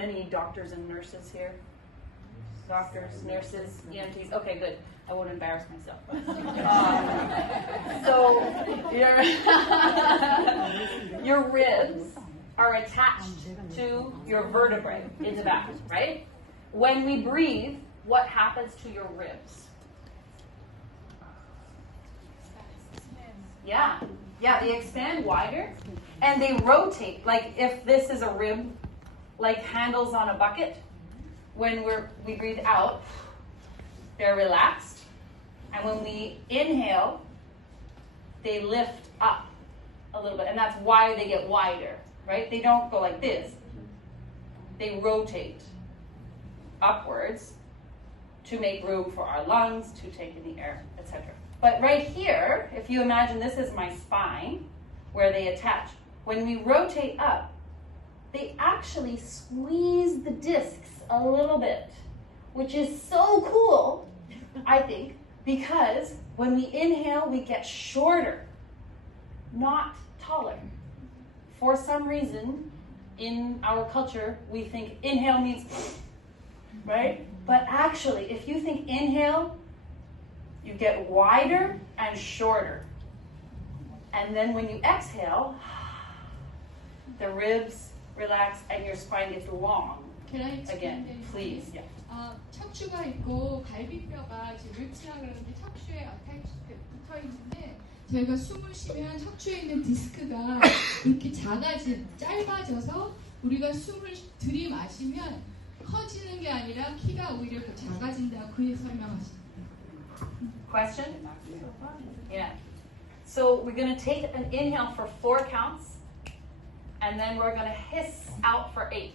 many doctors and nurses here? Doctors, nurses, EMTs. Okay, good. I won't embarrass myself. So your ribs are attached to your vertebrae in the back, right? When we breathe, what happens to your ribs? Yeah, they expand wider and they rotate. Like if this is a rib, like handles on a bucket, when we breathe out, they're relaxed. And when we inhale, they lift up a little bit. And that's why they get wider, right? They don't go like this. They rotate upwards to make room for our lungs to take in the air, etc. But right here, if you imagine this is my spine, where they attach, when we rotate up, they actually squeeze the discs a little bit, which is so cool, I think, because when we inhale, we get shorter, not taller. For some reason, in our culture, we think inhale means, right? But actually, if you think inhale, you get wider and shorter. And then when you exhale, the ribs relax and your spine gets long. Can I again, please? Yeah. 척추가 있고 갈비뼈가 지금 립스라 그러는데 척추에 붙어 있는데 저희가 숨을 쉬면 척추에 있는 디스크가 이렇게 짧아져서 우리가 숨을 들이마시면 커지는 게 아니라 키가 오히려 더 작아진다고 그렇게 설명하십니다. Question? Yeah. So we're going to take an inhale for 4 counts, and then we're going to hiss out for 8.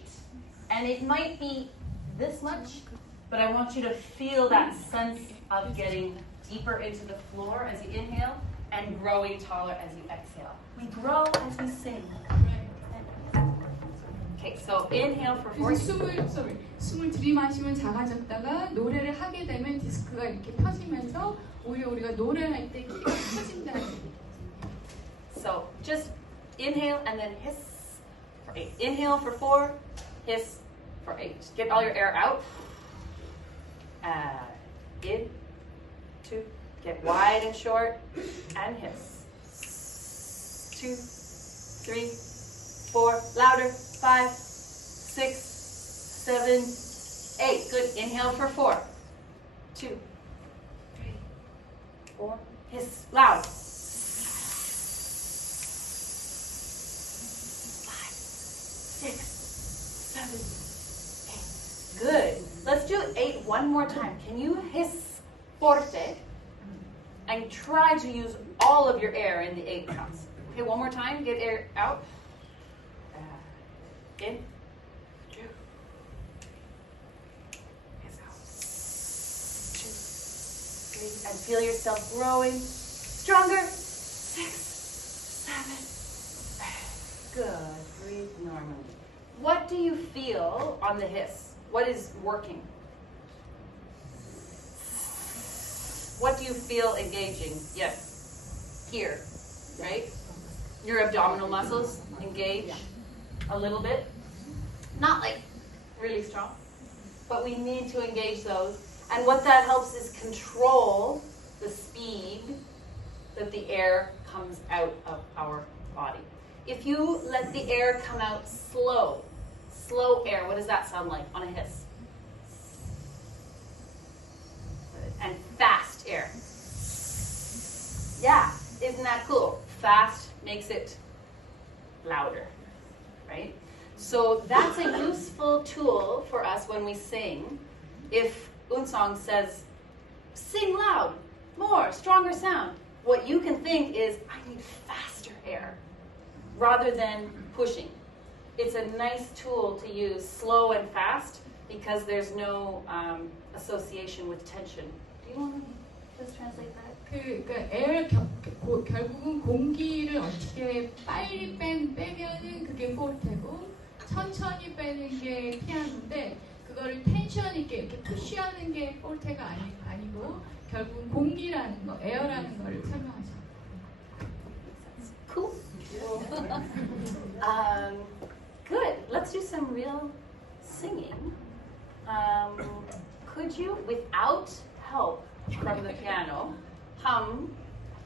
And it might be this much, but I want you to feel that sense of getting deeper into the floor as you inhale and growing taller as you exhale. We grow as we sing. Okay, so inhale for 4. 숨을 들이마시면 작아졌다가 노래를 하게 되면 디스크가 이렇게 펴지면서 오히려 우리가 노래할 때 키가 커진다는 얘기죠. So just inhale and then hiss for 8. Inhale for 4, hiss for 8. Get all your air out. In, 2, get wide and short, and hiss. 2, 3, 4, louder, 5, 6, 7, 8. Good. Inhale for 4, 2, 3, 4. Hiss loud. 5, 6, 7, 8. Good. Let's do 8 one more time. Can you hiss forte and try to use all of your air in the 8 counts? Okay, one more time. Get air out. In. 2. Hiss out. 2, 3. And feel yourself growing. Stronger. 6, 7, 8. Good. Breathe normally. What do you feel on the hiss? What is working? What do you feel engaging? Yes. Here, right? Your abdominal muscles engage a little bit. Not like really strong, but we need to engage those. And what that helps is control the speed that the air comes out of our body. If you let the air come out slow air, what does that sound like on a hiss? And fast air. Yeah, isn't that cool? Fast makes it louder, right? So that's a useful tool for us when we sing. If Unsong says, sing loud, more, stronger sound, what you can think is, I need faster air, rather than pushing. It's a nice tool to use slow and fast because there's no association with tension. Do you want to just translate that? 결국은 공기를 어떻게 빨리 빼면은 그게 포르테고 천천히 빼는 게 피아노인데 그거를 텐션 있게 이렇게 푸시하는 게 포르테가 아니고 결국은 공기라는 거, 에어라는 거를 설명하죠. Cool. Good. Let's do some real singing, could you, without help from the piano, hum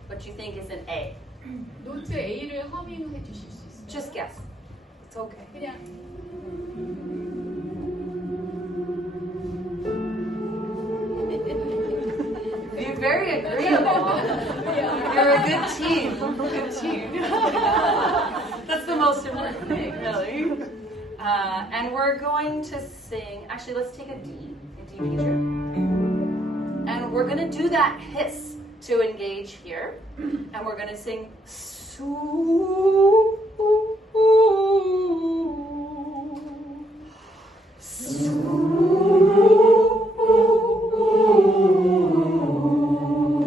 what you think is an A? 노트 A를 허밍해 주실 수 있어요? Just guess. It's okay. 그냥 You're very agreeable. You're a good team. Good team. That's the most important thing, really. And we're going to sing. Actually, let's take a D major. And we're going to do that hiss to engage here. And we're going to sing Su.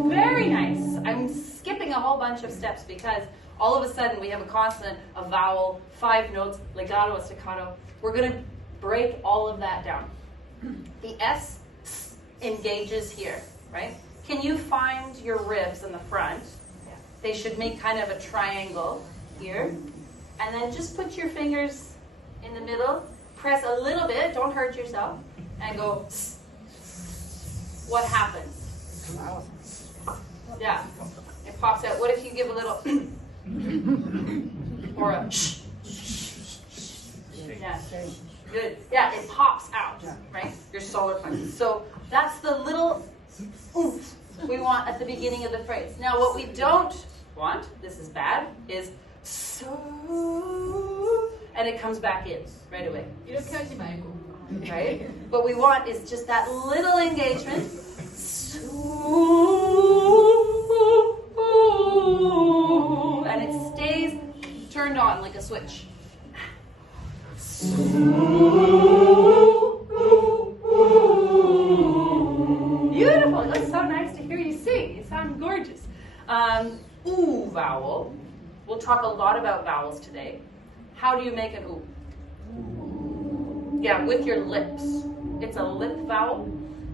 Very nice. I'm skipping a whole bunch of steps because all of a sudden we have a consonant, a vowel, 5 notes, legato, a staccato. We're going to break all of that down. The S engages here, right? Can you find your ribs in the front? They should make kind of a triangle here. And then just put your fingers in the middle. Press a little bit, don't hurt yourself. And go, what happens? Yeah, it pops out. What if you give a little, or a yeah, good. Yeah, it pops out, right? Your solar plexus. So that's the little oomph we want at the beginning of the phrase. Now what we don't want, this is bad, is so, and it comes back in right away. 이렇게 하지 말고. Right? What we want is just that little engagement. And it stays turned on like a switch. Beautiful. It's so nice to hear you sing. You sound gorgeous. Ooh vowel. We'll talk a lot about vowels today. How do you make an ooh? Yeah, with your lips. It's a lip vowel.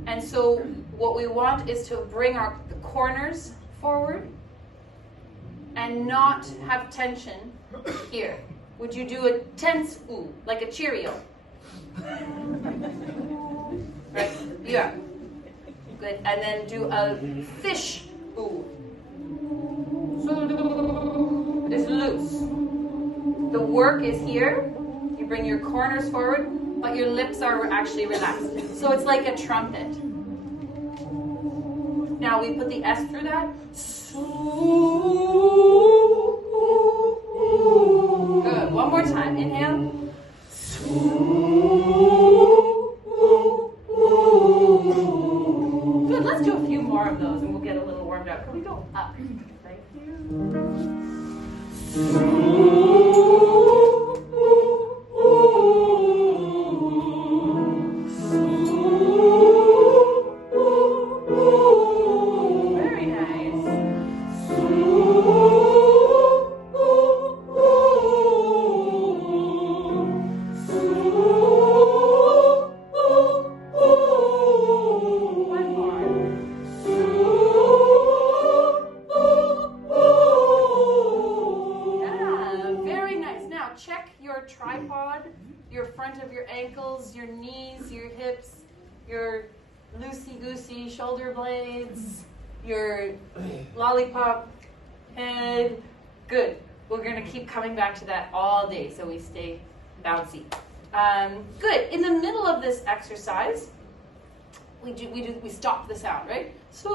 And so what we want is to bring the corners forward and not have tension here. Would you do a tense ooh, like a Cheerio? Right? Yeah. Good. And then do a fish ooh. It's loose. The work is here. You bring your corners forward, but your lips are actually relaxed. So it's like a trumpet. Now we put the S through that. Good. One more time. Inhale. Good. Let's do a few more of those and we'll get a little warmed up. Can we go up? Right here. Shoulder blades, your lollipop head. Good. We're going to keep coming back to that all day so we stay bouncy. Good. In the middle of this exercise, we stop the sound, right? So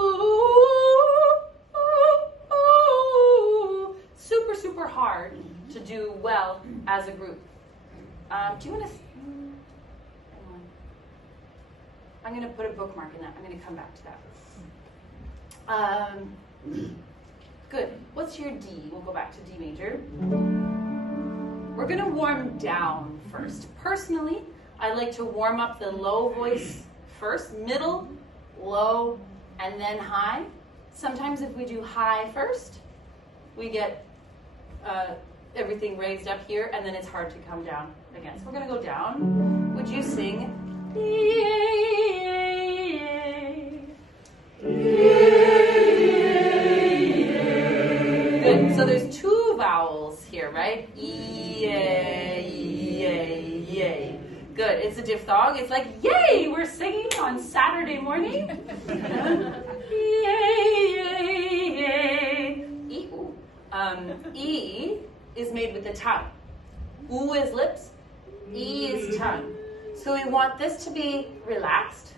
super hard to do well as a group. Do you want to? I'm going to put a bookmark in that. I'm going to come back to that. Good. What's your D? We'll go back to D major. We're going to warm down first. Personally, I like to warm up the low voice first, middle, low, and then high. Sometimes if we do high first, we get everything raised up here, and then it's hard to come down again. So we're going to go down. Would you sing? Good. So there's 2 vowels here, right? E, A, E, A, E, A. Good. It's a diphthong. It's like, yay, we're singing on Saturday morning. Yay, yay, yay. E, E is made with the tongue. U is lips. E is tongue. So we want this to be relaxed.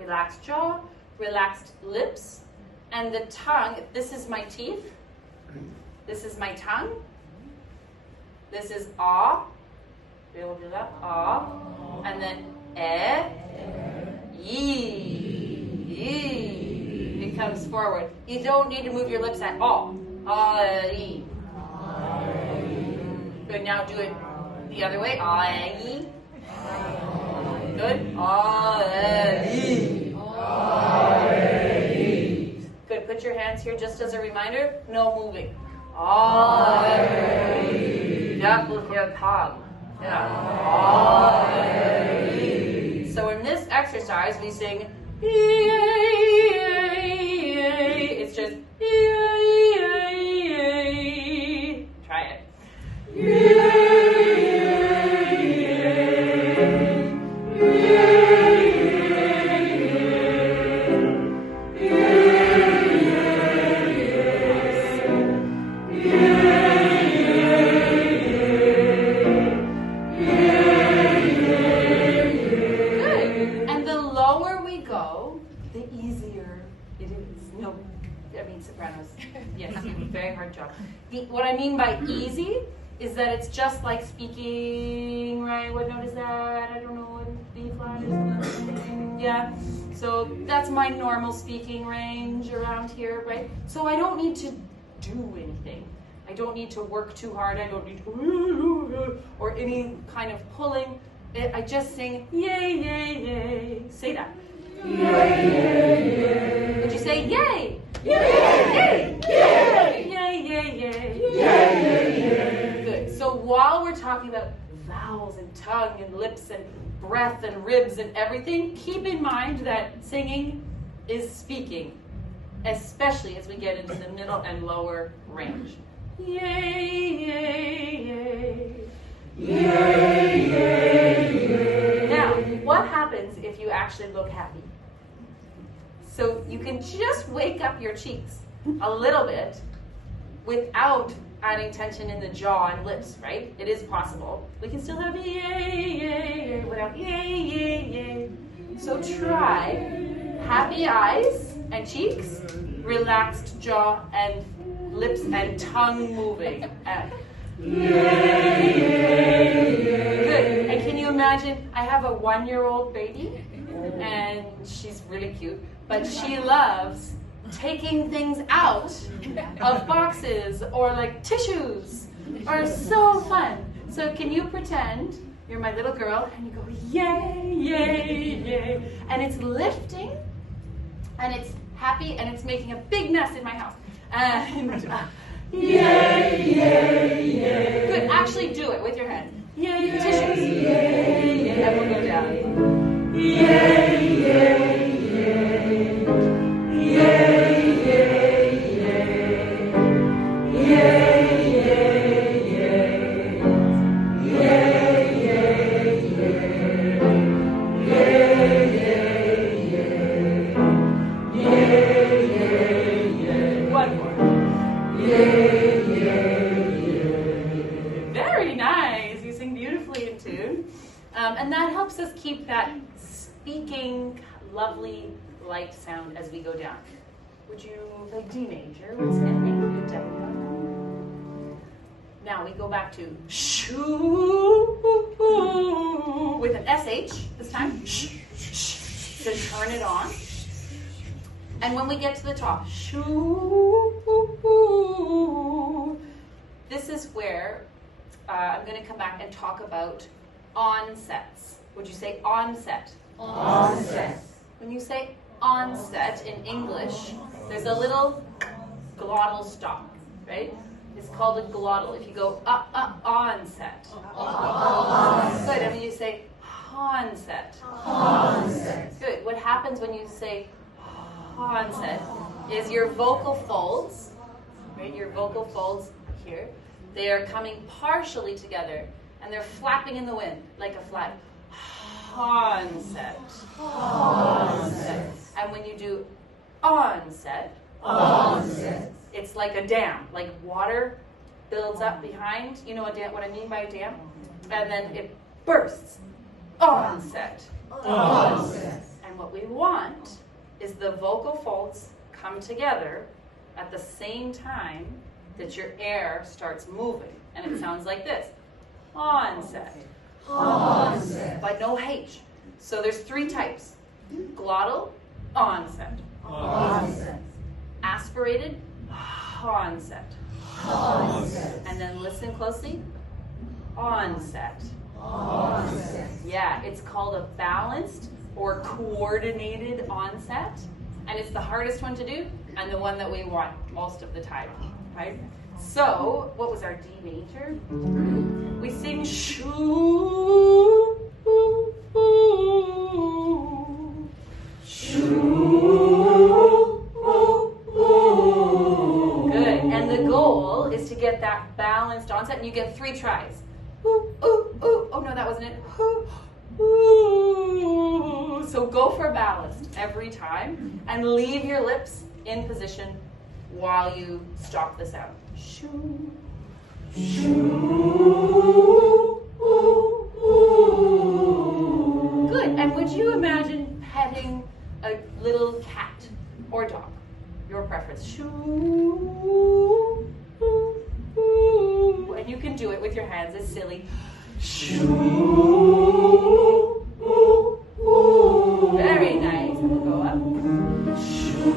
Relaxed jaw, relaxed lips. And the tongue, this is my teeth. This is my tongue. This is ah. Be able to do that. Ah. And then E. It comes forward. You don't need to move your lips at all. E. Good. Now do it the other way. E. Good. E. Good. Put your hands here just as a reminder. No moving. Yeah, with your tongue. Yeah. So in this exercise, we sing. It's just. Try it. What I mean by easy is that it's just like speaking, right? What note is that? I don't know what B flat is. Yeah. So that's my normal speaking range around here, right? So I don't need to do anything. I don't need to work too hard. I don't need to or any kind of pulling. I just sing yay, yay, yay. Say that. Yay, yay, yay. Would you say yay? Yay, yay, yay, yay, yay, yay. Good. So while we're talking about vowels and tongue and lips and breath and ribs and everything, keep in mind that singing is speaking, especially as we get into the middle and lower range. Yay, yay, yay. Yay, yay, yay. Now, what happens if you actually look happy? So you can just wake up your cheeks a little bit without adding tension in the jaw and lips, right? It is possible. We can still have yay, yay, yay without yay, yay, yay. So try happy eyes and cheeks, relaxed jaw and lips and tongue moving. Yay, yay, yay. Good. And can you imagine, I have a 1-year-old baby and she's really cute. But she loves taking things out of boxes or like tissues are so fun. So can you pretend you're my little girl and you go yay, yay, yay. And it's lifting and it's happy and it's making a big mess in my house. And yay, yay, yay. Good, actually do it with your hand. Yay, tissues. Yay, yay. And we'll go down. Yay, yay. And that helps us keep that speaking, lovely, light sound as we go down. Would you like D major? What's ending with down? Now we go back to shoo with an SH this time. So turn it on. And when we get to the top, shoo, this is where I'm going to come back and talk about onsets. Would you say onset? Onset. When you say onset in English, there's a little glottal stop, right? It's called a glottal. If you go onset. Good. And when you say onset. Onset. Good. What happens when you say onset is your vocal folds, right? Your vocal folds here, they are coming partially together. And they're flapping in the wind like a flag. onset. Onset. And when you do onset, it's like a dam, like water builds up behind. You know a dam, what I mean by a dam? And then it bursts. Onset. And what we want is the vocal folds come together at the same time that your air starts moving. And it sounds like this. Onset. But no H. So there's 3 types. Glottal, onset. Aspirated, onset. And then listen closely. Onset. Yeah, it's called a balanced or coordinated onset. And it's the hardest one to do and the one that we want most of the time. Right? So, what was our D major? We sing shoo, shoo. Good. And the goal is to get that balanced onset, and you get 3 tries. Ooh, ooh, ooh. Oh no, that wasn't it. Ooh, ooh. So go for balanced every time, and leave your lips in position while you stop the sound. Shoo, shoo. Good. And would you imagine petting a little cat or dog? Your preference. Shoo. And you can do it with your hands. It's silly. Shoo. Very nice. We'll go up. Shoo.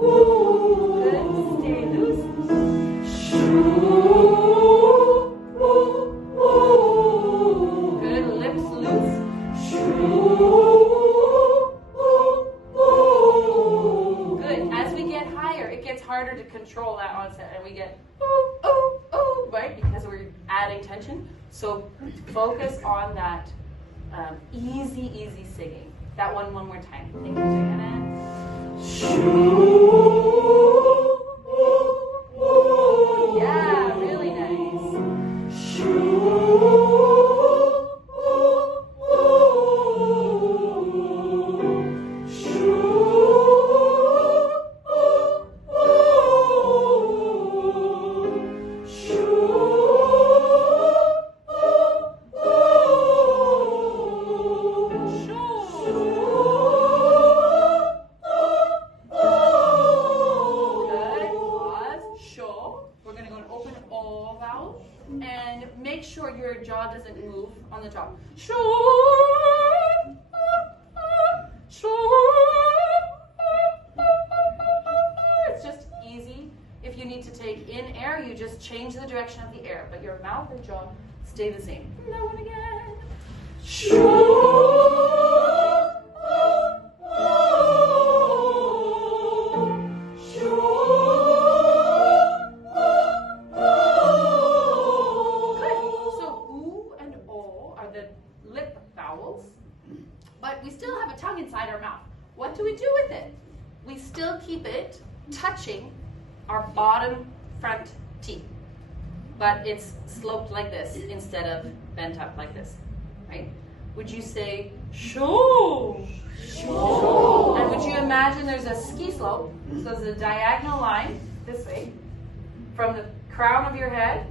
Good. Stay loose. Shoo. Good. Lips loose. Shoo. Good. As we get higher, it gets harder to control that onset, and we get ooh, ooh, ooh, right? Because we're adding tension. So focus on that easy singing. That one more time. Thank you, Diana. Yeah, really nice. On the top. It's just easy. If you need to take in air, you just change the direction of the air, but your mouth and jaw stay the same. That one again. But we still have a tongue inside our mouth. What do we do with it? We still keep it touching our bottom front teeth. But it's sloped like this instead of bent up like this, right? Would you say, shoo? Shoo. And would you imagine there's a ski slope? So there's a diagonal line this way from the crown of your head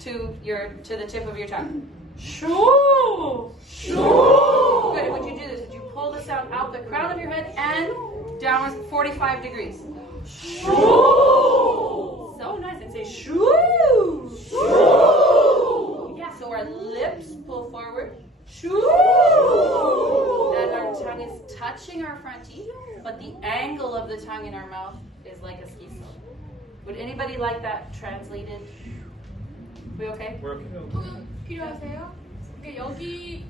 to the tip of your tongue. Shoo! Shoo! Good. Would you do this? Would you pull the sound out the crown of your head and downwards 45 degrees? Shoo! So nice. And say shoo! Shoo! Yeah, so our lips pull forward. Shoo! And our tongue is touching our front teeth, but the angle of the tongue in our mouth is like a ski slope. Would anybody like that translated? We okay? We're okay. 통역 필요하세요? 그러니까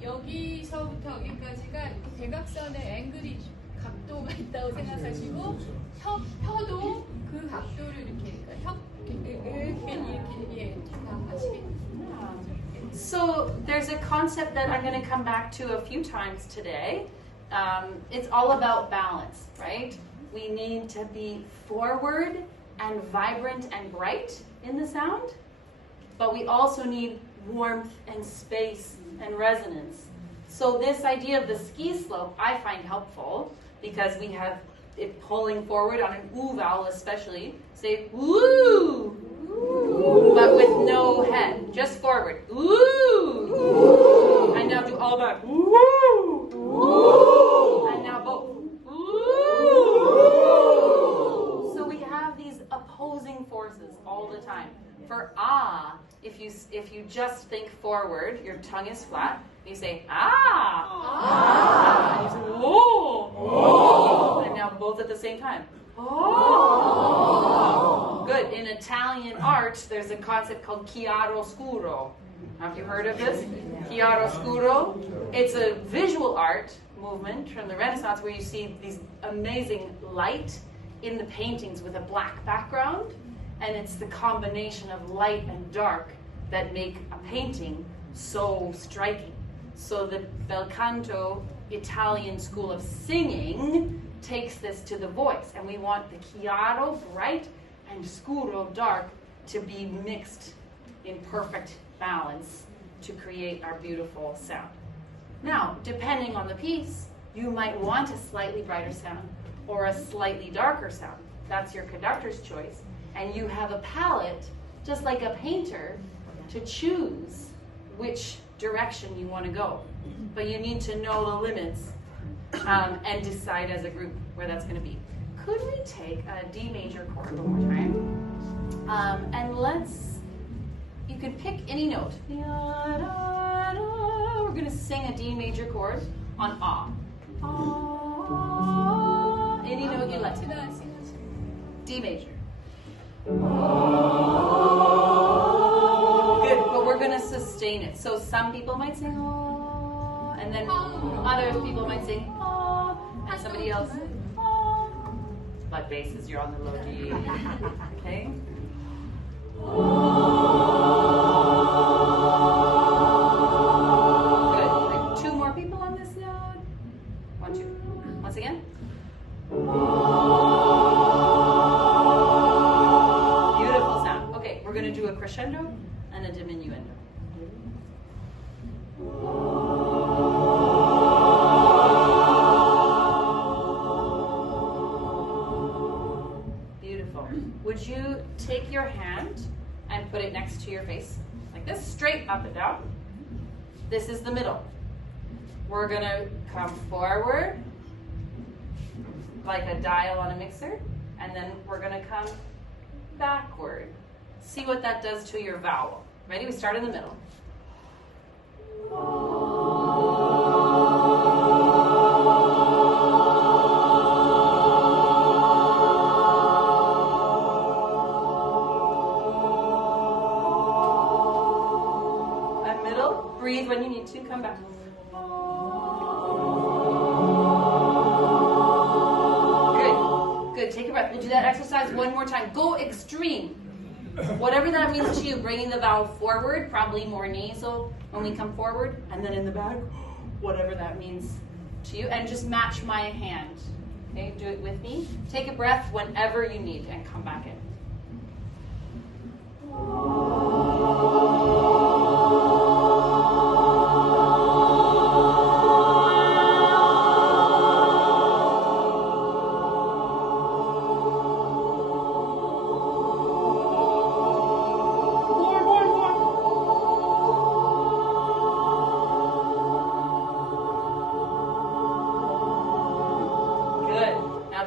여기서부터 여기까지가 이렇게 대각선의 앵글이 각도가 있다고 생각하시고 혀도 그 각도를 이렇게 So there's a concept that I'm going to come back to a few times today. It's all about balance, right? We need to be forward and vibrant and bright in the sound, but we also need warmth and space and resonance. So this idea of the ski slope I find helpful because we have it pulling forward on an oo vowel especially. Say woo, but with no head, just forward. Woo. And now do all back. Woo. And now both. Woo. So we have these opposing forces all the time. For ah, if you just think forward, your tongue is flat. You say ah, and you say oh, and now both at the same time. Oh. Good. In Italian art, there's a concept called chiaroscuro. Have you heard of this? Chiaroscuro. It's a visual art movement from the Renaissance where you see these amazing light in the paintings with a black background, and it's the combination of light and dark that make a painting so striking. So the bel canto Italian school of singing takes this to the voice, and we want the chiaro, bright, and scuro, dark, to be mixed in perfect balance to create our beautiful sound. Now, depending on the piece, you might want a slightly brighter sound or a slightly darker sound. That's your conductor's choice. And you have a palette, just like a painter, to choose which direction you want to go. But you need to know the limits and decide as a group where that's going to be. Could we take a D major chord one more time? And you can pick any note. We're going to sing a D major chord on ah. Any note you like to. D major. Good, but we're going to sustain it. So some people might sing oh, and then other people might sing oh, and somebody else oh. But basses, you're on the low D. Okay? Good. Like 2 more people on this note. 1, 2. Once again. Beautiful sound. Okay, we're going to do a crescendo and a diminuendo. Beautiful. Would you take your hand and put it next to your face, like this, straight up and down? This is the middle. We're going to come forward like a dial on a mixer, and then we're going to come backward. See what that does to your vowel. Ready? We start in the middle. And middle. Breathe when you need to. Come back. Good. Take a breath. We'll do that exercise one more time. Go extreme. Whatever that means to you, bringing the vowel forward, probably more nasal when we come forward, and then in the back, whatever that means to you, and just match my hand. Okay, do it with me. Take a breath whenever you need and come back in.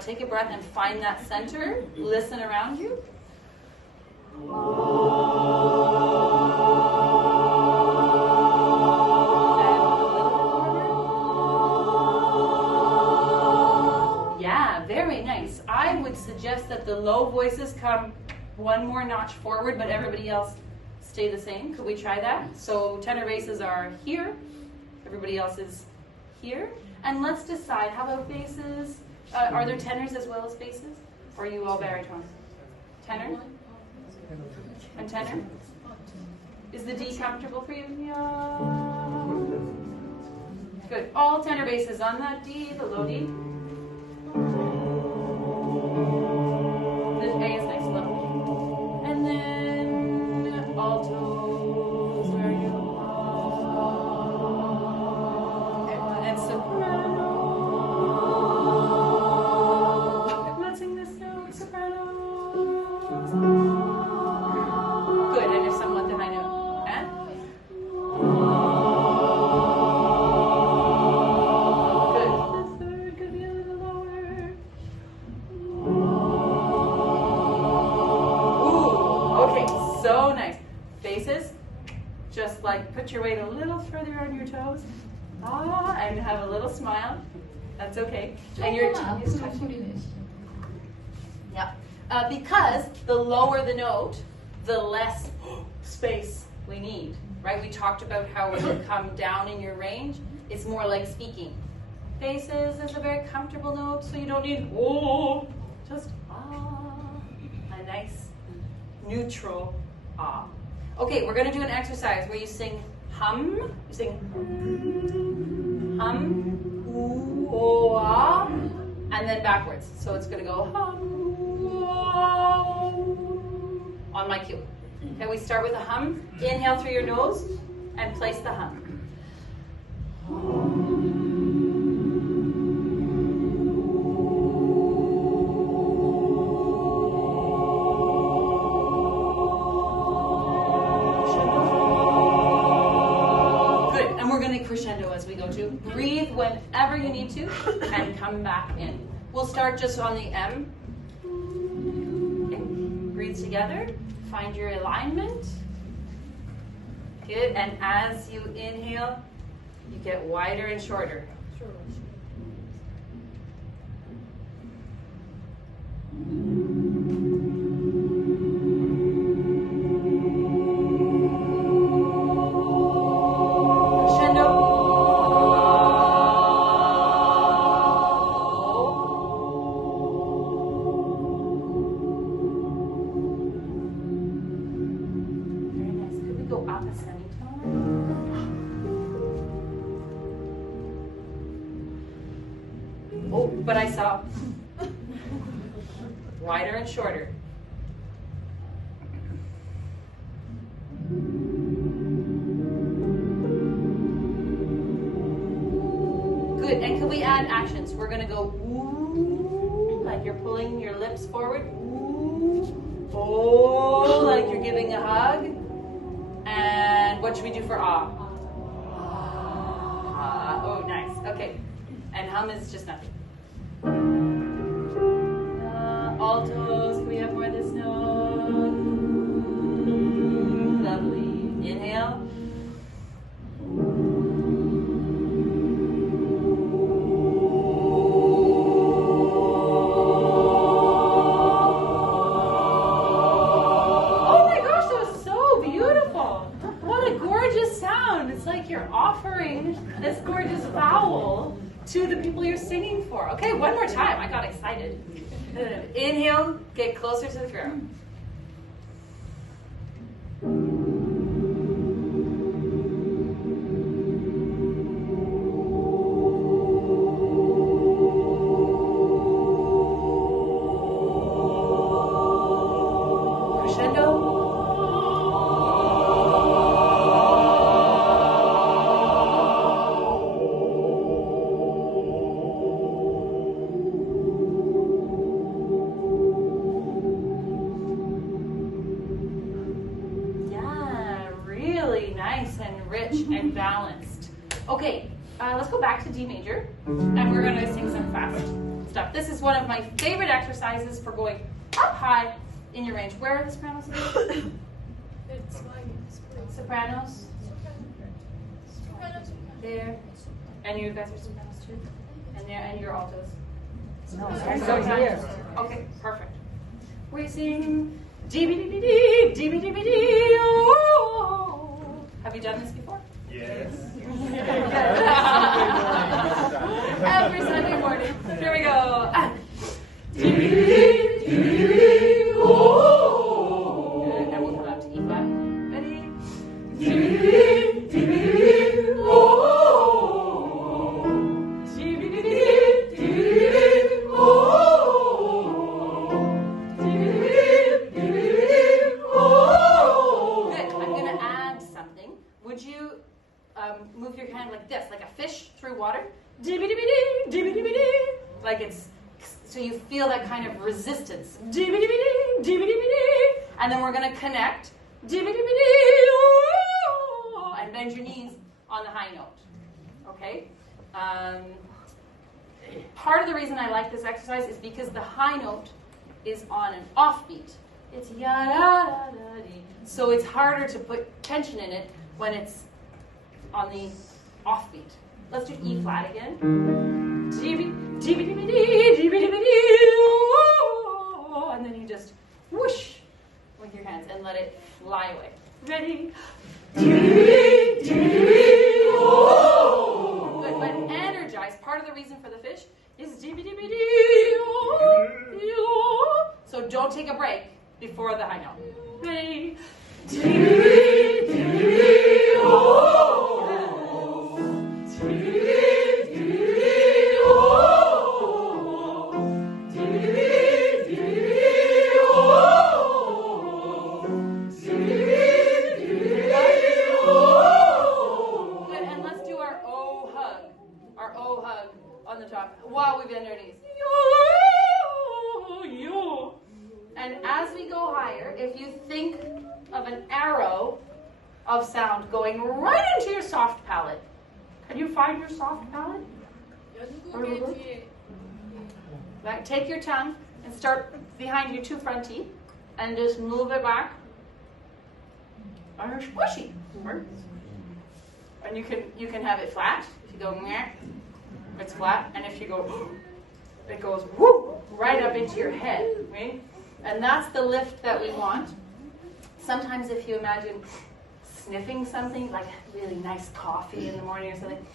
Take a breath and find that center. Listen around you. Yeah, very nice. I would suggest that the low voices come one more notch forward, but everybody else stay the same. Could we try that? So tenor basses are here. Everybody else is here. And let's decide, how about basses? Are there tenors as well as basses? Or are you all baritones? Tenor? And tenor? Is the D comfortable for you? Yeah. Good. All tenor basses on that D, the low D. The A is nice and level. And then altos. Where are you? And soprano. Let's sing this note, soprano. Good, and if someone then I know. And? Good. The third could be a little lower. Ooh, okay, so nice. Basses, just like put your weight a little further on your toes. And have a little smile. That's okay. And your tongue is touching. Yeah. Because the lower the note, the less space we need. Right? We talked about how when you come down in your range, it's more like speaking. Basses is a very comfortable note, so you don't need just a nice neutral ah. Okay, we're going to do an exercise where you sing hum. You sing hum, ooh, oh, ah, and then backwards. So it's going to go hum, oh, on my cue. Okay, we start with a hum. Inhale through your nose and place the hum. Crescendo as we go to. Breathe whenever you need to and come back in. We'll start just on the M. Okay. Breathe together. Find your alignment. Good. And as you inhale, you get wider and shorter. But I saw wider and shorter. Good, and can we add actions? We're gonna go ooh, like you're pulling your lips forward. Ooh, oh, like you're giving a hug. And what should we do for ah? Oh, nice, okay. And hum is just nothing. Altos, can we have more of this note? Lovely. Inhale. Oh my gosh, that was so beautiful. What a gorgeous sound. It's like you're offering this gorgeous vowel to the people you're singing for. Okay, one more time. I got excited. Inhale, get closer to the throat. Let's go back to D major, and we're going to sing some fast stuff. This is one of my favorite exercises for going up high in your range. Where are the sopranos? Sopranos? There. And you guys are sopranos too? And there, and you're altos? No, here. Okay, perfect. We sing D-B-D-B-D, D-B-D-B-D, oh. Have you done this before? Yes. Every Sunday morning. Here we go. Oh. And we'll come up to E flat. Ready? Oh. Good. I'm going to add something. Would you of like this, like a fish through water. Like it's, so you feel that kind of resistance. And then we're going to connect. And bend your knees on the high note. Okay? Part of the reason I like this exercise is because the high note is on an offbeat. It's ya-da-da-da-dee. So it's harder to put tension in it when it's on the offbeat. Let's do E flat again. And then you just whoosh with your hands and let it fly away. Ready? Good, but energize. Part of the reason for the fish is so don't take a break before the high note. Ready? While we bend our knees. And as we go higher, if you think of an arrow of sound going right into your soft palate. Can you find your soft palate? Right, take your tongue and start behind your two front teeth and just move it back. Or squishy. And you can have it flat. If you go meh, it's flat, and if you go, it goes whoop, right up into your head, right? And that's the lift that we want. Sometimes if you imagine sniffing something, like really nice coffee in the morning or something,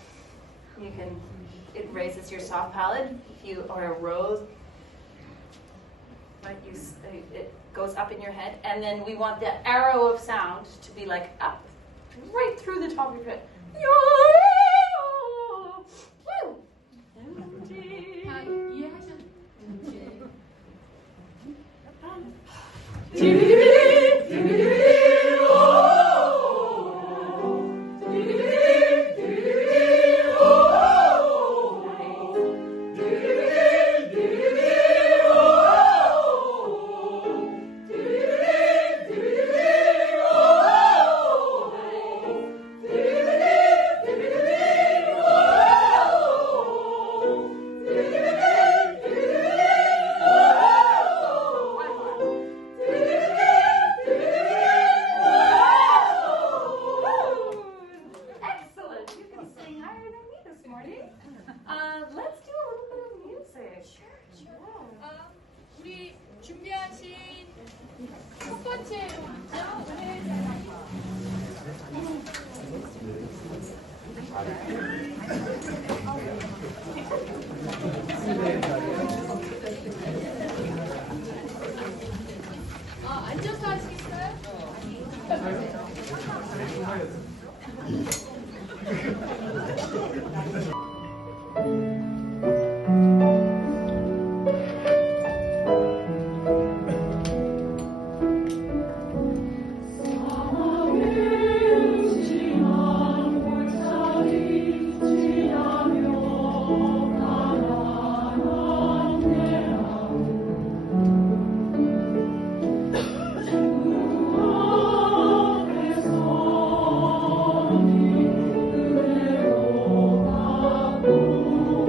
it raises your soft palate. Or a rose, but it goes up in your head, and then we want the arrow of sound to be like up, right through the top of your head. 앉아서 하시겠어요? Oh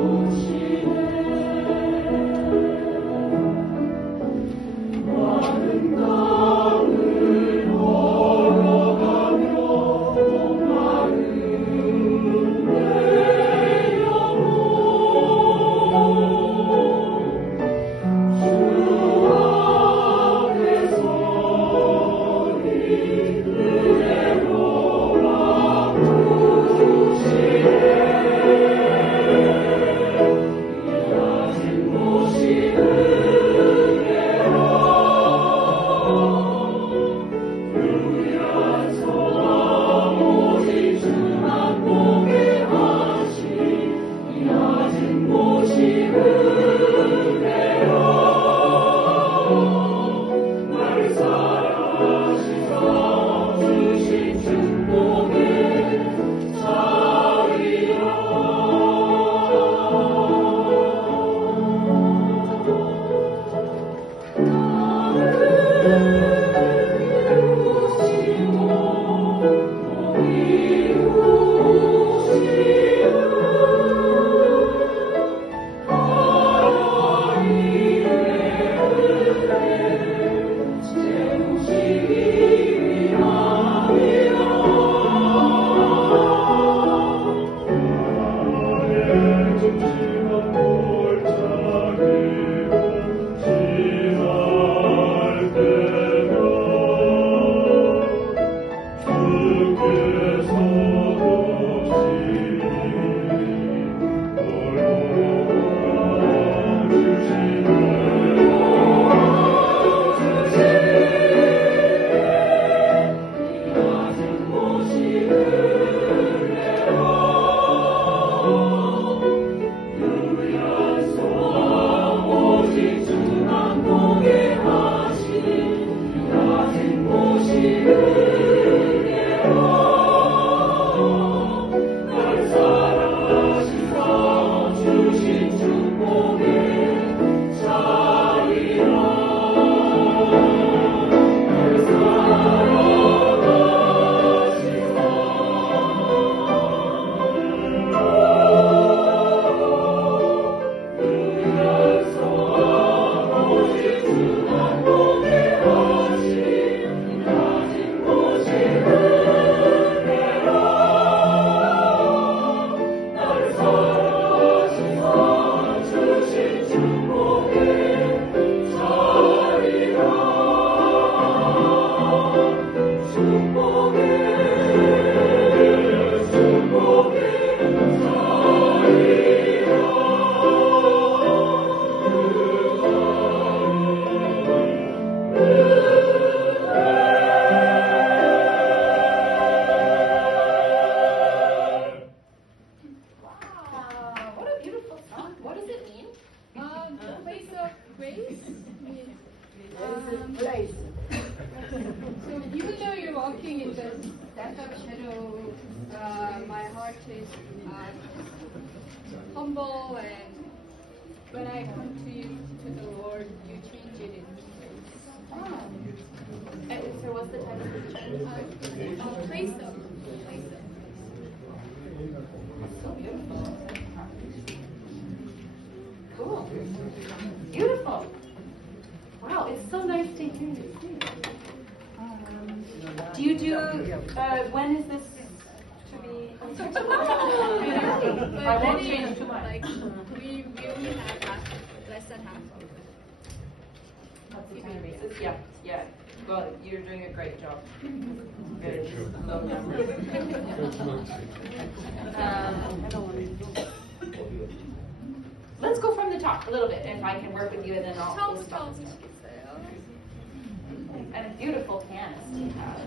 of shadow, my heart is humble, and when I come to the Lord, you change it in me. So what's the title of the church? Place up. So beautiful. Cool. Beautiful. Wow, it's so nice to hear you sing. Do you do, when is this to be? I won't change too much. Like, we only have less than half of it. What's the time basis? Yeah. Well, you're doing a great job. Very low numbers. Let's go from the top a little bit, and I can work with you, and then I'll stop. And a beautiful pianist you have.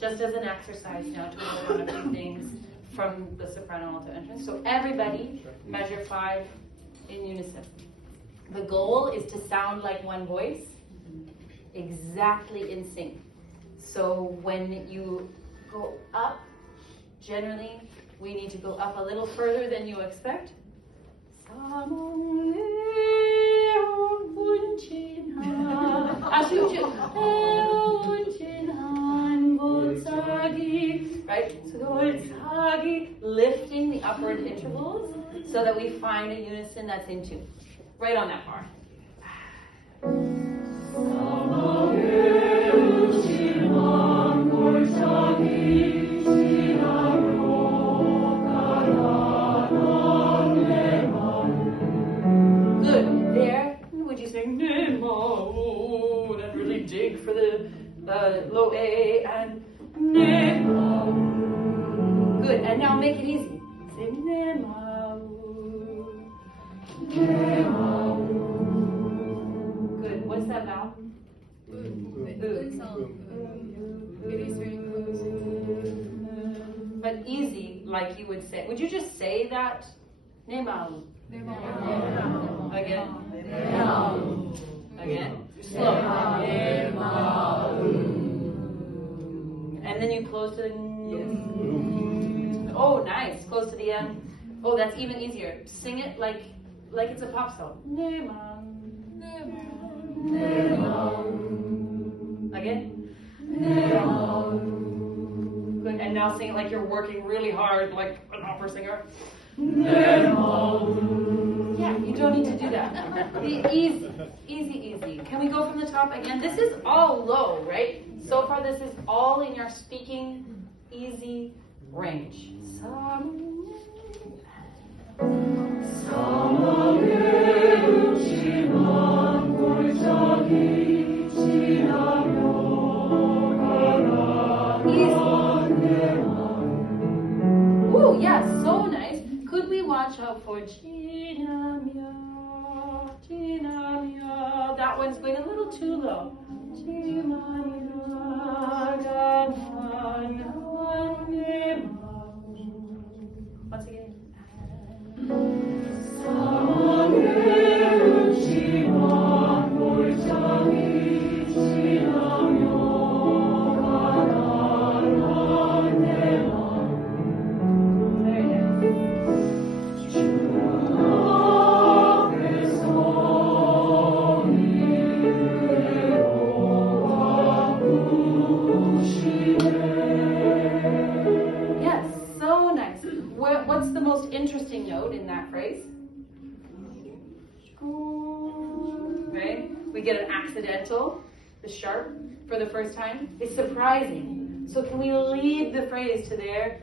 Just as an exercise now to learn a few things from the soprano alto entrance. So everybody measure 5 in unison. The goal is to sound like one voice, exactly in sync. So when you go up, generally we need to go up a little further than you expect. Right? So lifting the upward intervals so that we find a unison that's in tune. Right on that bar. Good. There, would you sing Nemo and really dig for the low A and Nemo. Good. And now make it easy. Sing Nemo. Nemo. Good. What's that vowel? It is very close. But easy, like you would say. Would you just say that? Nemo. Again. Again. Slow. And then you close to the. Oh, nice. Close to the end. Oh, that's even easier. Sing it like it's a pop song. Again. Good. And now sing it like you're working really hard, like an opera singer. Yeah, you don't need to do that. Easy. Can we go from the top again? This is all low, right? So far, this is all in your speaking easy range. Ooh, yeah, so nice. Could we watch out for Gina Mia? That one's going a little too low. Once again. What's the most interesting note in that phrase? Right? We get an accidental, the sharp, for the first time. It's surprising. So can we lead the phrase to there?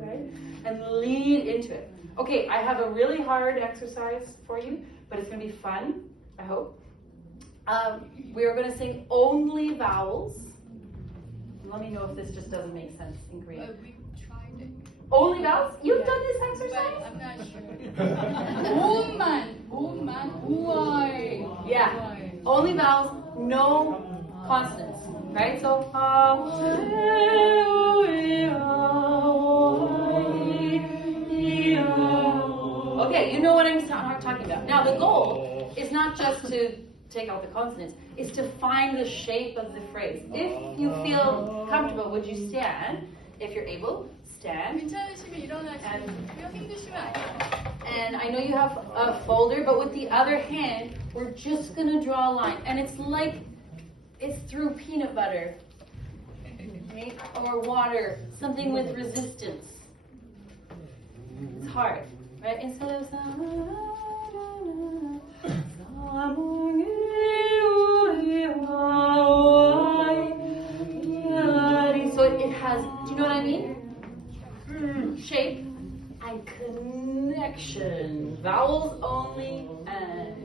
Right? And lead into it. Okay, I have a really hard exercise for you, but it's going to be fun, I hope. We are going to sing only vowels. Let me know if this just doesn't make sense in Korean. We tried it. Only vowels? You've done this exercise? But I'm not sure. 모음만, 우아이. Yeah. Only vowels, no consonants. Right? So, okay, you know what I'm talking about. Now, the goal is not just to take out the consonants, is to find the shape of the phrase. If you feel comfortable, would you stand? If you're able, stand. 괜찮으시면 일어나시고요. 힘드시면 앉아요. And I know you have a folder, but with the other hand, we're just going to draw a line. And it's like it's through peanut butter, right? Or water, something with resistance. It's hard, right? Instead of so it has, do you know what I mean? Shape and connection. Vowels only and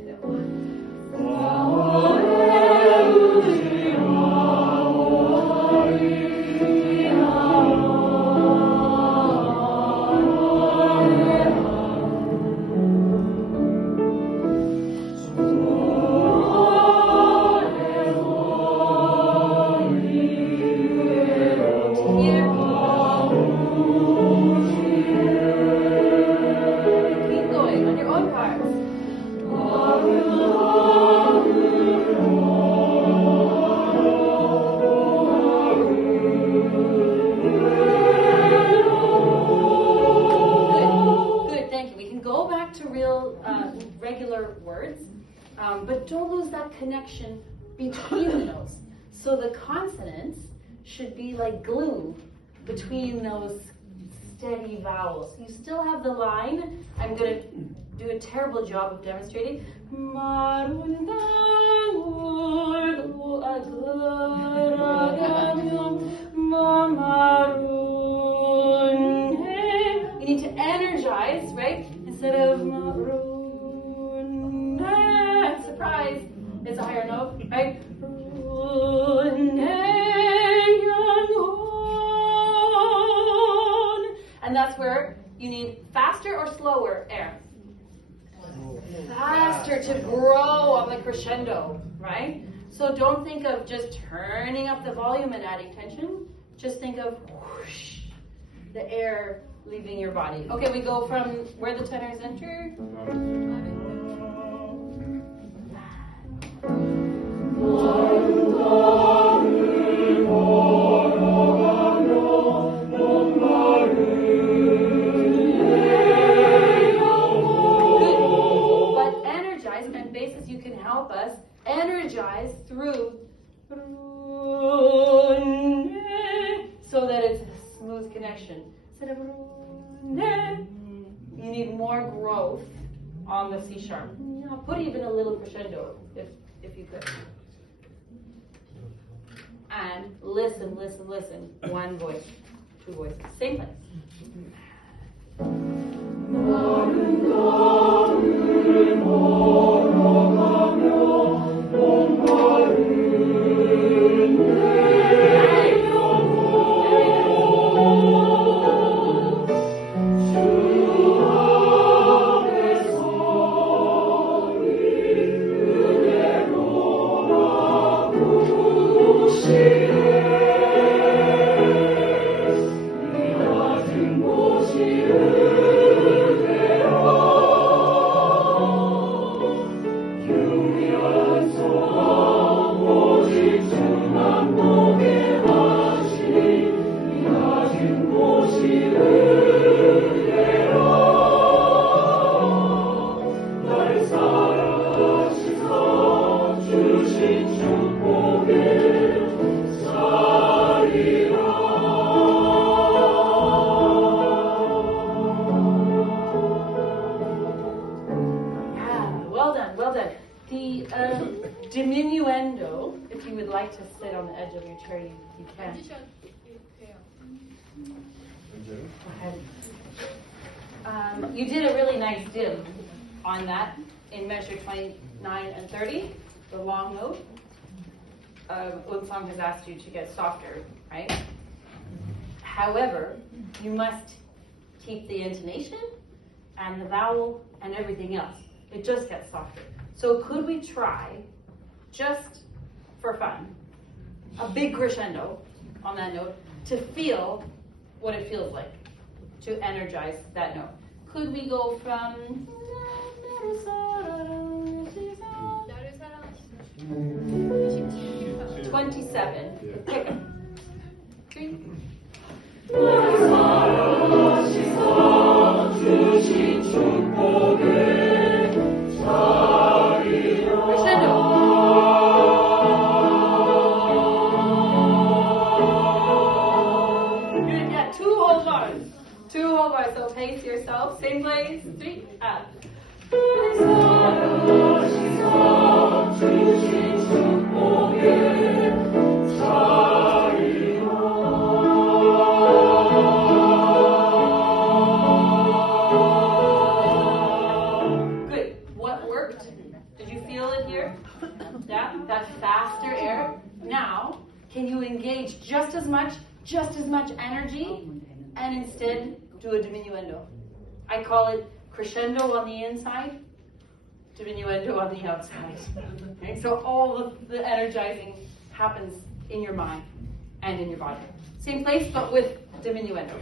but don't lose that connection between the notes. So the consonants should be like glue between those steady vowels. You still have the line. I'm going to do a terrible job of demonstrating. You need to energize, right? Instead of surprise, it's a higher note, right? And that's where you need faster or slower air. Faster to grow on the crescendo, right? So don't think of just turning up the volume and adding tension. Just think of whoosh, the air leaving your body. Okay, we go from where the tenors enter. Energize through so that it's a smooth connection. You need more growth on the C sharp. Put even a little crescendo if you could. And listen, listen, listen. One voice, two voices. Same place. Yeah. If you would like to sit on the edge of your chair, you can. 앉으셔도 돼요. Go ahead. You did a really nice dim on that in measure 29 and 30, the long note. Unsong has asked you to get softer, right? However, you must keep the intonation and the vowel and everything else. It just gets softer. So could we try, just for fun, a big crescendo on that note to feel what it feels like, to energize that note? Could we go from 27, pick up. 3. Crescendo. Good, yeah, 2 whole bars. 2 whole bars, so pace yourself. Same place, 3, up. Good. What worked? Did you feel it here? Yeah, that faster air. Now, can you engage just as much energy and instead do a diminuendo? I call it crescendo on the inside, diminuendo on the outside. Okay? So all the energizing happens in your mind and in your body. Same place, but with diminuendo.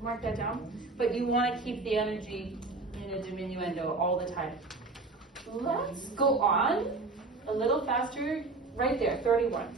Mark that down, but you want to keep the energy in a diminuendo all the time. Let's go on a little faster, right there, 31.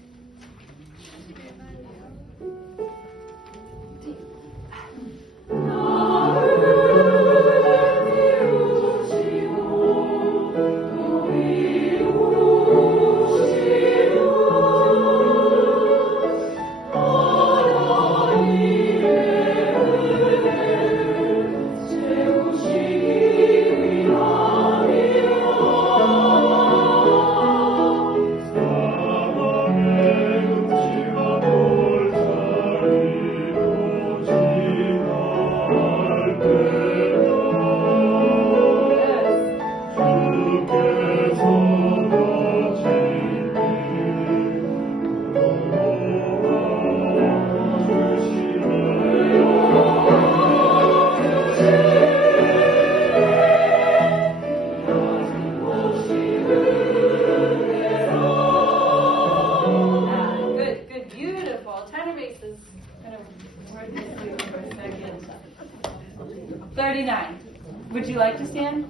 Would you like to stand?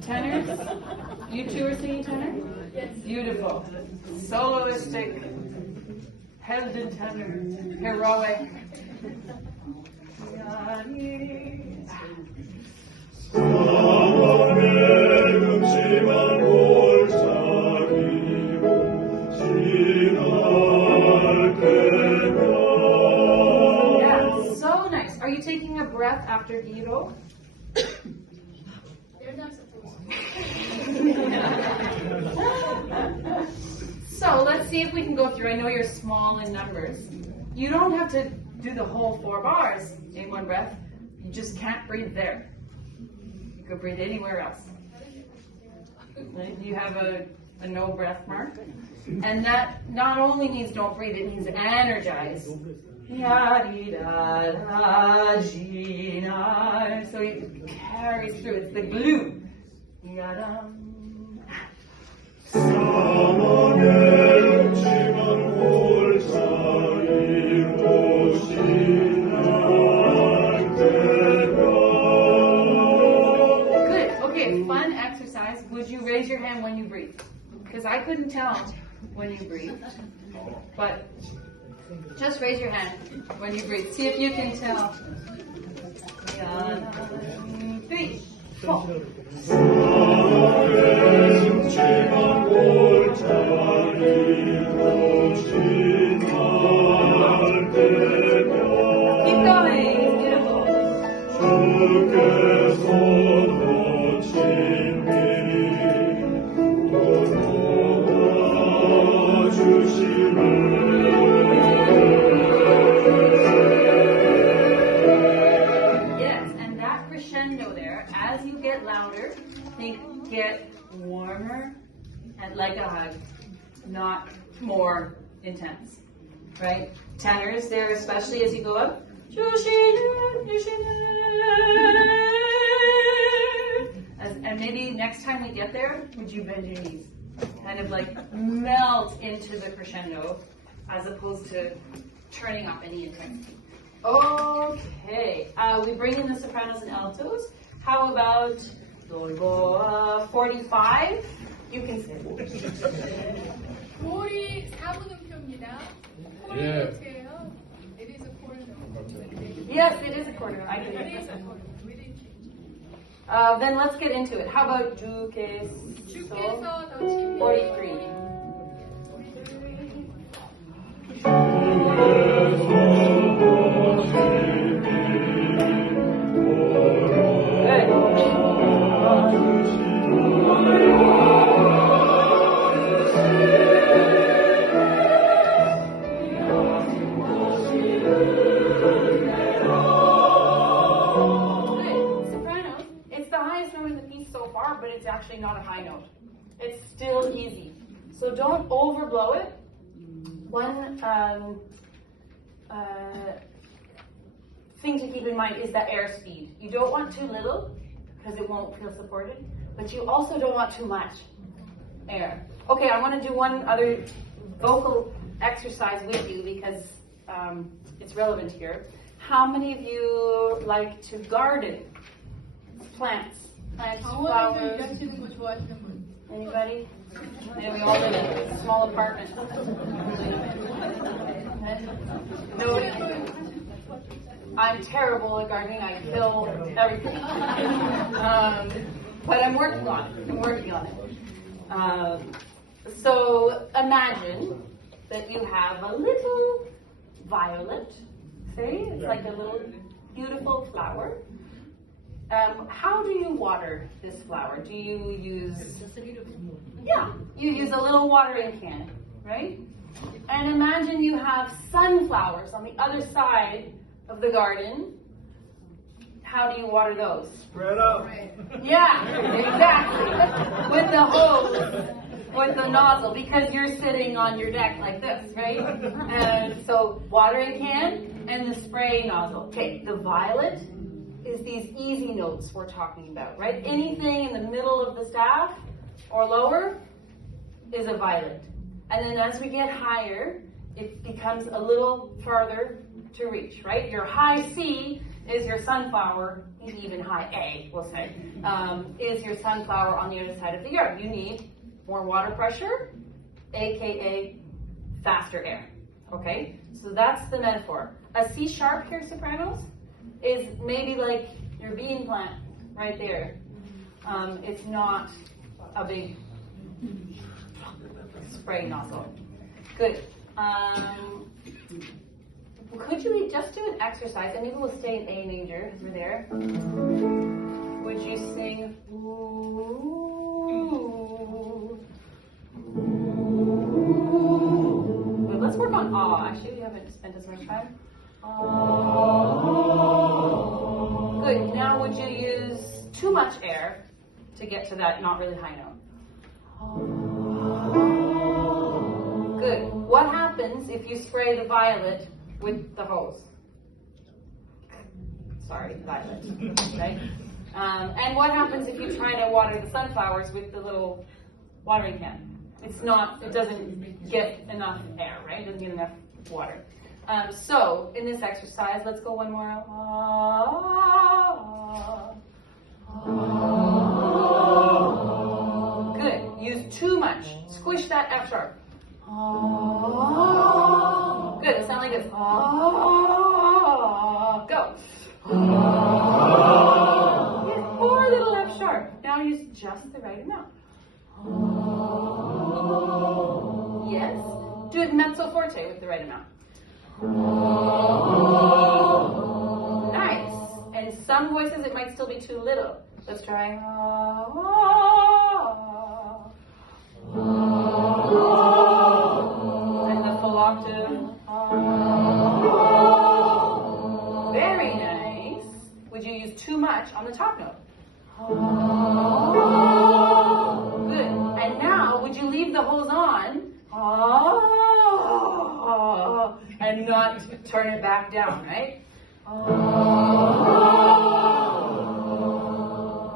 Tenors? You two are singing tenor? Yes. Beautiful. Soloistic, held in tenor, heroic. Are you taking a breath after Giro? They're not supposed to. So let's see if we can go through. I know you're small in numbers. You don't have to do the whole 4 bars in one breath. You just can't breathe there. You could breathe anywhere else. You have a no breath mark. And that not only means don't breathe, it means energize. So it carries through. It's the glue. Good. Okay, fun exercise. Would you raise your hand when you breathe? Because I couldn't tell when you breathed. But Just raise your hand when you breathe. See if you can tell. 3, 4. Keep going. As you get louder, think get warmer and like a hug, not more intense, right? Tenors there, especially as you go up. And maybe next time we get there, would you bend your knees? Kind of like melt into the crescendo as opposed to turning up any intensity. Okay, we bring in the sopranos and altos. How about 45? You can sing. 44분음표입니다. 포르노트예요. It is a porno. Yes, it is a quarter. I can It is a it. porno. We didn't change. Then let's get into it. How about 주께서 주께서 더 친히 43? But it's actually not a high note. It's still easy. So don't overblow it. One thing to keep in mind is that air speed. You don't want too little because it won't feel supported, but you also don't want too much air. Okay, I want to do one other vocal exercise with you because it's relevant here. How many of you like to garden? Plants. 강원에서 일하시는 거 좋아하시는 분? Anybody? Yeah, we all live in a small apartment. No, I'm terrible at gardening. I kill everything. But I'm working on it. So imagine that you have a little violet. See? It's like a little beautiful flower. How do you water this flower? Do you use... Yeah, you use a little watering can, right? And imagine you have sunflowers on the other side of the garden. How do you water those? Spread out. Yeah, exactly. With the hose, with the nozzle, because you're sitting on your deck like this, right? And so watering can and the spray nozzle. Okay, the violet is these easy notes we're talking about, right? Anything in the middle of the staff or lower is a violet. And then as we get higher, it becomes a little farther to reach, right? Your high C is your sunflower, maybe even high A, we'll say, is your sunflower on the other side of the yard. You need more water pressure, aka faster air, okay? So that's the metaphor. A C sharp here, sopranos, is maybe like your bean plant right there. It's not a big spray nozzle. Good. Could you just do an exercise, and maybe we'll stay in A major, we're there. Would you sing, ooh, good, let's work on ah. Actually, we haven't spent as much time. Good. Now would you use too much air to get to that not really high note? Good. What happens if you spray the violet with the hose? Sorry, violet. Right? And what happens if you try to water the sunflowers with the little watering can? It doesn't get enough air, right? It doesn't get enough water. So, in this exercise, let's go one more. Good. Use too much. Squish that F sharp. Good. Good. Sound like this. Ah. Go. Yes, or a little F sharp. Now use just the right amount. Yes. Do it mezzo forte with the right amount. Nice. And some voices it might still be too little. Let's try. And the full octave. Very nice. Would you use too much on the top note? Good. And now, would you leave the hose on and not turn it back down, right?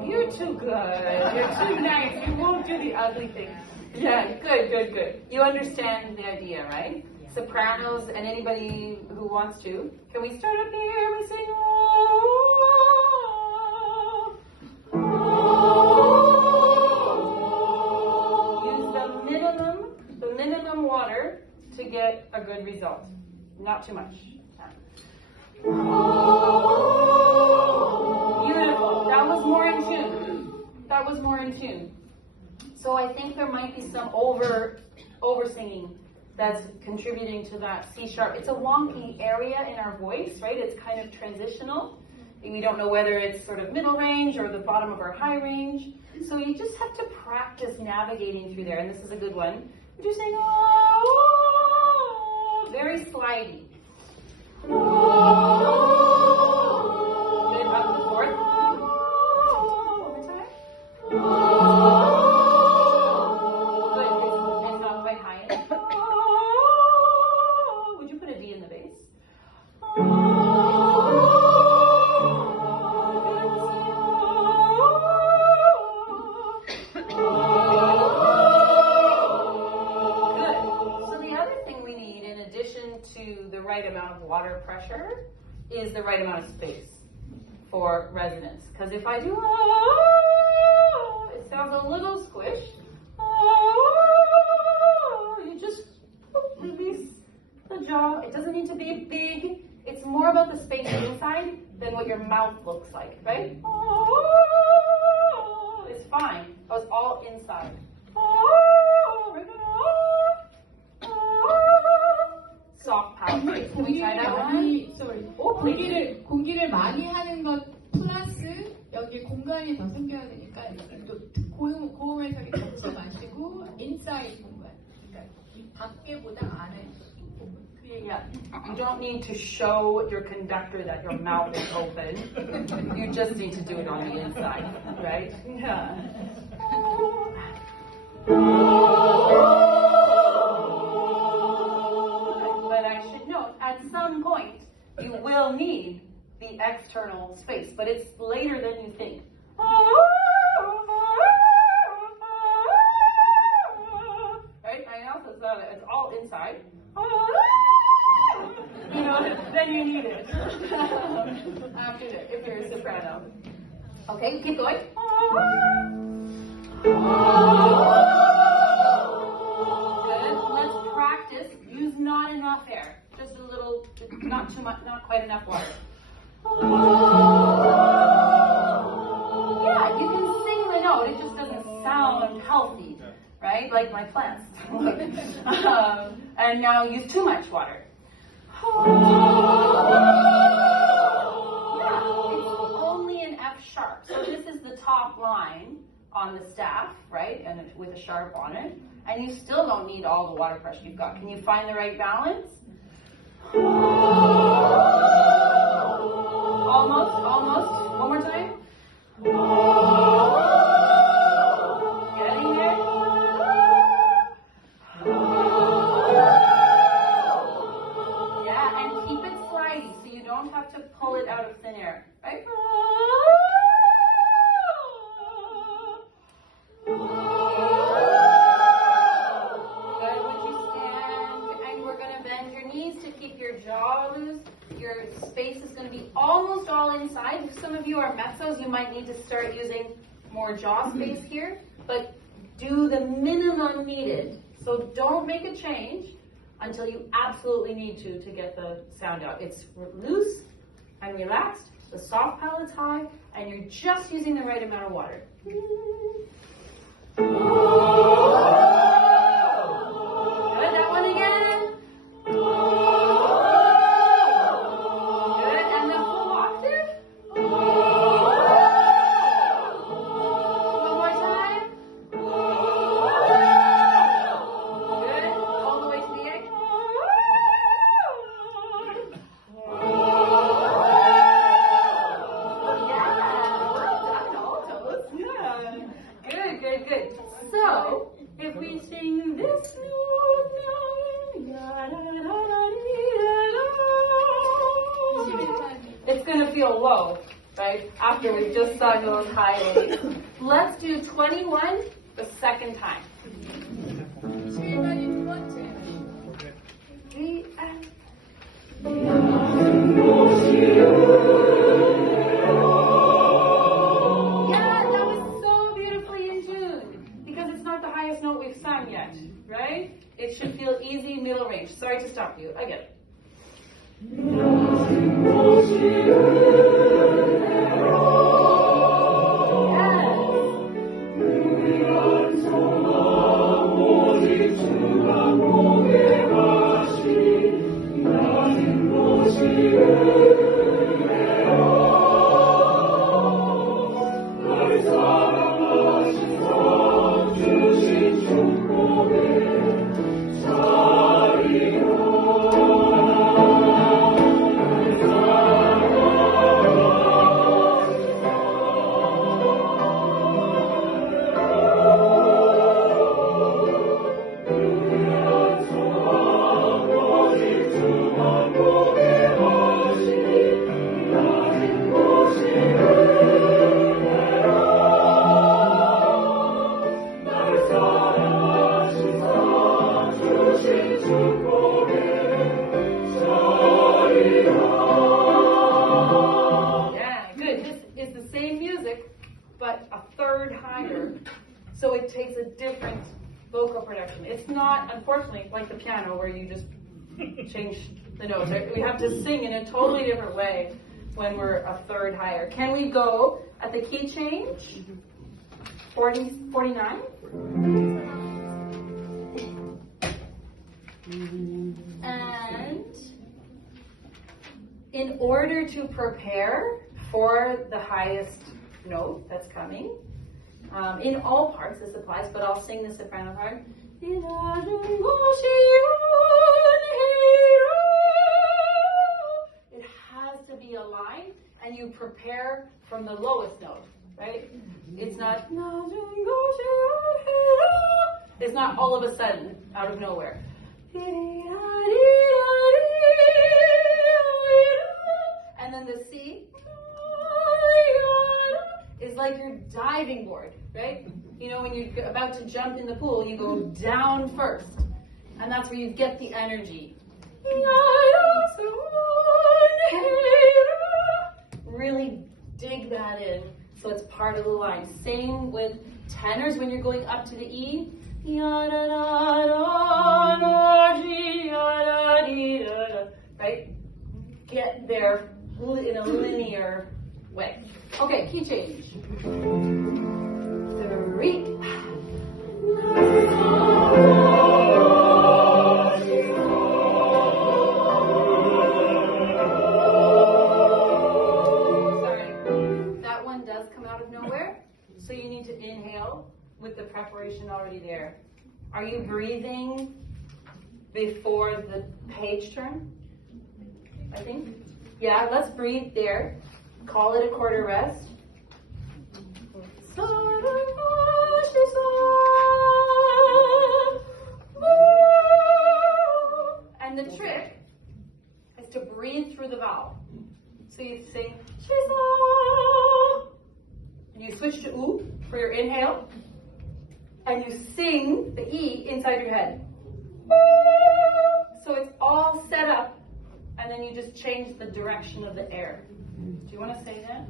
You're too good. You're too nice. You won't do the ugly thing. Yeah, good, good, good. You understand the idea, right? Sopranos and anybody who wants to. Can we start up here? We sing. Use the minimum water to get a good result. Not too much. Beautiful. That was more in tune. That was more in tune. So I think there might be some over singing that's contributing to that C sharp. It's a wonky area in our voice, right? It's kind of transitional. We don't know whether it's sort of middle range or the bottom of our high range. So you just have to practice navigating through there. And this is a good one. Would you sing, oh, very slidey. Good, up to the fourth. One more time. Good, it's not quite high enough. Would you put a D in the bass? Good. So the other thing we need, in addition to the right amount of water pressure, is the right amount of space for resonance. Because if I do, it sounds a little squished. You just release the jaw. It doesn't need to be big. It's more about the space inside than what your mouth looks like, right? It's fine. That was all inside. Soft pouch. Can we try that one? 공기를 많이 하는 것 플러스 여기 공간이 더 생겨야 되니까 또 고음에서 덮지 마시고 인사이드 공간. 그러니까 이 밖에보다 안에 부분. Yeah. You don't need to show your conductor that your mouth is open. You just need to do it on the inside, right? Yeah. But I should note, at some point, you will need the external space, but it's later than you think. Right? I know, it's all inside. You know, then you need it after that, if you're a soprano. Okay, keep going. Good. Let's practice. Use not enough air. Just a little, not too much, not quite enough water. Yeah, you can sing the note. It just doesn't sound healthy, right? Like my plants. And now use too much water. Yeah, it's only an F sharp. So this is the top line on the staff, right? And with a sharp on it. And you still don't need all the water pressure you've got. Can you find the right balance? Almost. One more time. Getting there. Yeah, and keep it slidey so you don't have to pull it out of thin air, right? Good, would you stand? And we're going to bend your knees to keep your jaw loose. Your space is going to be almost all inside. If some of you are mezzos, you might need to start using more jaw space here, but do the minimum needed. So don't make a change until you absolutely need to get the sound out. It's loose and relaxed, the soft palate's high, and you're just using the right amount of water. Good, that one again. Good, and the full octave. One more time. Good, all the way to the end. Good. So, if we sing this note now, it's going to feel low, right? After we've just sung those high A's. Let's do 21 the second time. 11번이 두 번째. Note we've sung yet, right? It should feel easy, middle range. Sorry to stop you. I get it. But a third higher, so it takes a different vocal production. It's not, unfortunately, like the piano where you just change the notes. We have to sing in a totally different way when we're a third higher. Can we go at the key change? 49? And in order to prepare for the highest note that's coming, in all parts this applies, but I'll sing the soprano part. It has to be a line, and you prepare from the lowest note, right? It's not all of a sudden out of nowhere. And then the C is like your diving board, right? You know, when you're about to jump in the pool, you go down first. And that's where you get the energy. Really dig that in so it's part of the line. Same with tenors when you're going up to the E. Right? Get there in a linear way. Okay, key change. 3. Sorry, that one does come out of nowhere, so you need to inhale with the preparation already there. Are you breathing before the page turn? I think. Yeah, let's breathe there. Call it a quarter rest. And the trick is to breathe through the vowel. So you sing, and you switch to oo for your inhale, and you sing the E inside your head. So it's all set up, and then you just change the direction of the air. Do you want to say that?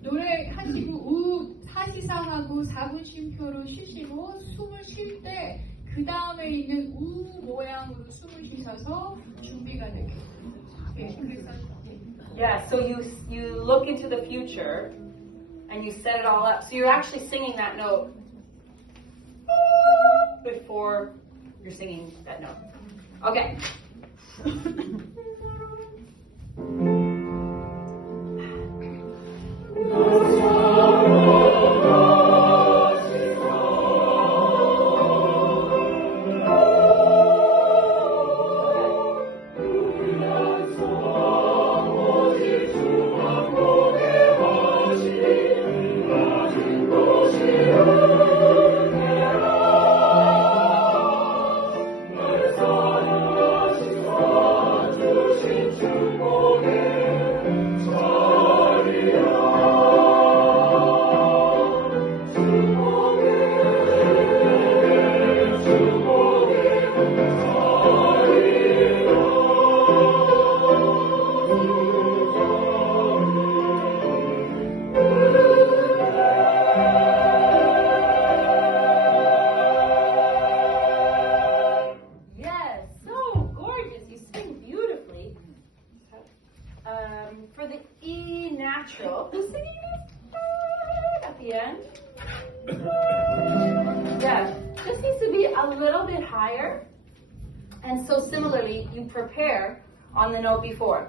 노래 하시고 우 사시상하고 4분 쉼표로 쉬시고 숨을 쉴 때 그 다음에 있는 우 모양으로 숨을 쉬셔서 준비가 되게. 네, 그래서 Yeah, so you look into the future and you set it all up. So you're actually singing that note before you're singing that note. Okay. For the E natural, who's singing this at the end? Yeah, this needs to be a little bit higher. And so similarly, you prepare on the note before.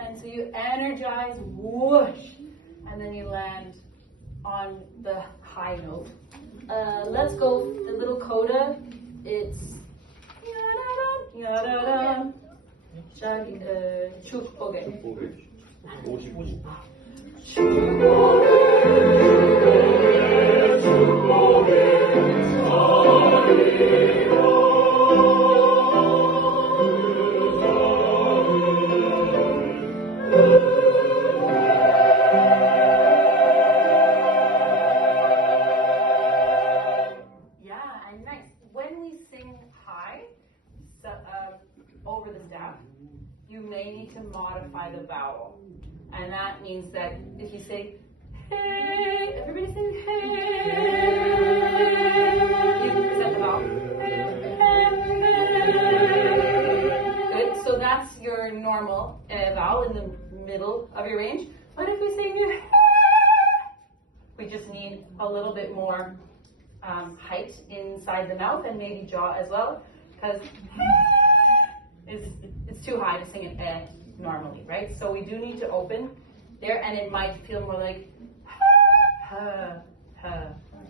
And so you energize, whoosh, and then you land on the high note. Let's go the little coda. It's 축복에. Yeah, and nice. When we sing high, over the staff, you may need to modify the vowel. And that means that if you say, hey, everybody say, hey, you present the vowel. Good, so that's your normal vowel in the middle of your range. But if we sing, hey, we just need a little bit more height inside the mouth and maybe jaw as well. Because it's too high to sing an eh normally, right? So we do need to open there, and it might feel more like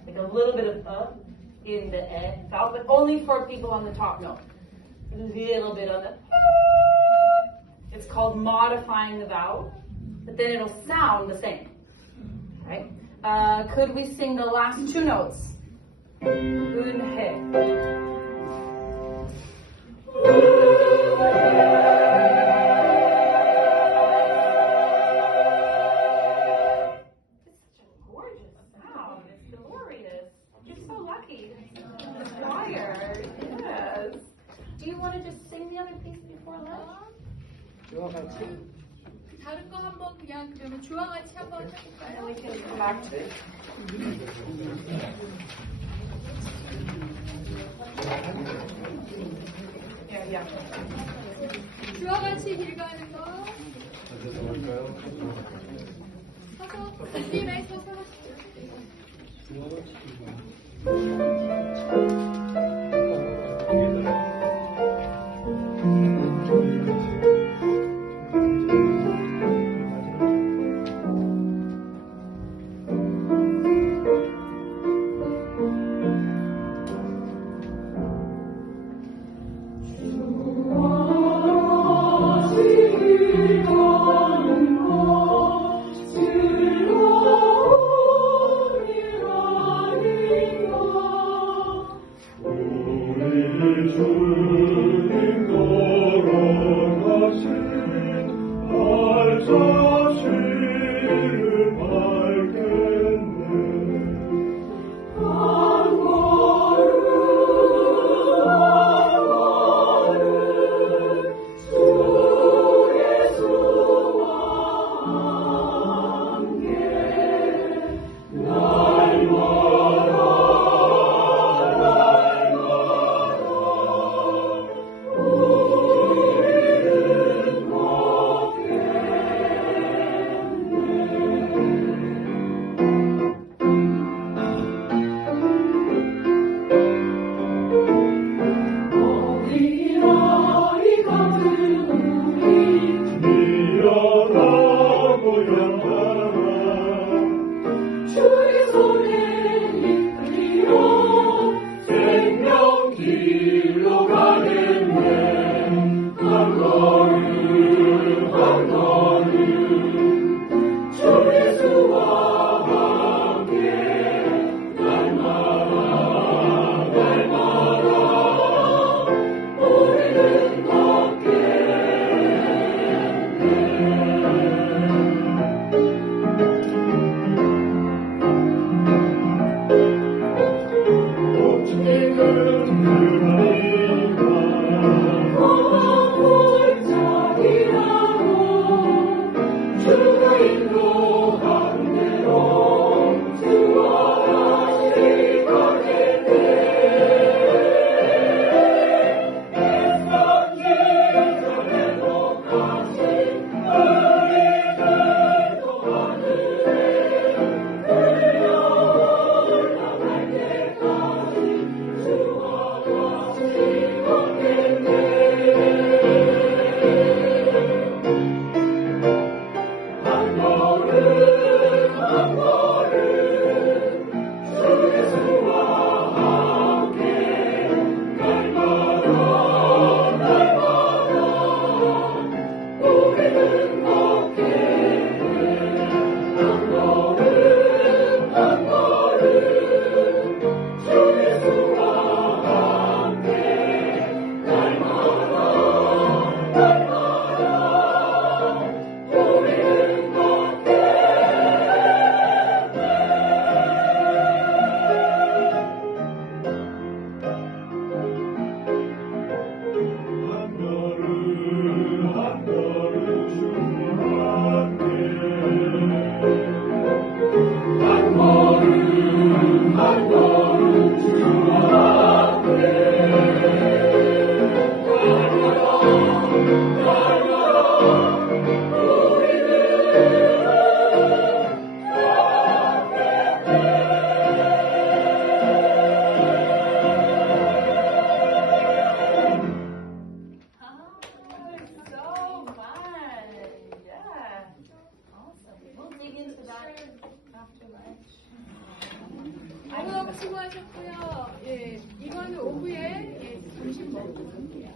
like a little bit of in the eh vowel, but only for people on the top note. A little bit on the. It's called modifying the vowel, but then it'll sound the same, right? Could we sing the last two notes? Un he. 다른 거 한번 그냥 그러면 주와 같이 한번 해볼까요? 주와 같이 길 가는 거. 서서 준비를 서서 하시죠. 날마다 수고하셨고요. 예, 이거는 오후에 점심 먹고 갈게요.